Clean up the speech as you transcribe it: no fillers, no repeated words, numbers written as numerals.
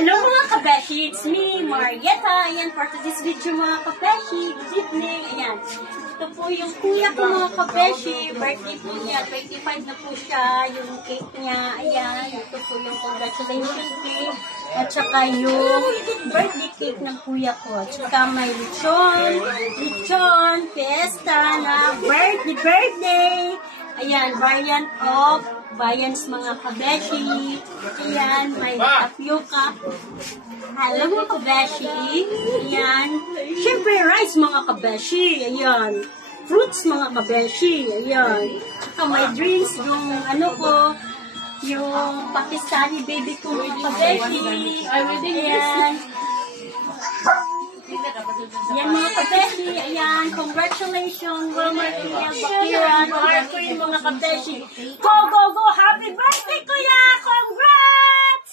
Hello mga kabeshi, it's me, Marietta. Ayan, for today's video mga kabeshi, good evening. Ayan, ito po yung kuya ko mga kabeshi. Birthday po niya, 25 na po siya. Yung cake niya, ayan, ito po yung congratulations cake. At saka yung birthday cake ng kuya ko. At saka may lechon, fiesta na birthday. Ayan, variant of Bayans mga kabeshi. Ayan, may tapioca. Hello mga kabeshi. Ayan. Siyempre, rice mga kabeshi. Ayan. Fruits mga kabeshi. Ayan. Saka may drinks yung yung Pakistani baby ko mga kabeshi. Ayan. Yan mga kabeshi, ayan, congratulations, Wilmer Kuya Bakiran, for yung mga kabeshi. Go, go, go! Happy birthday, Kuya! Congrats!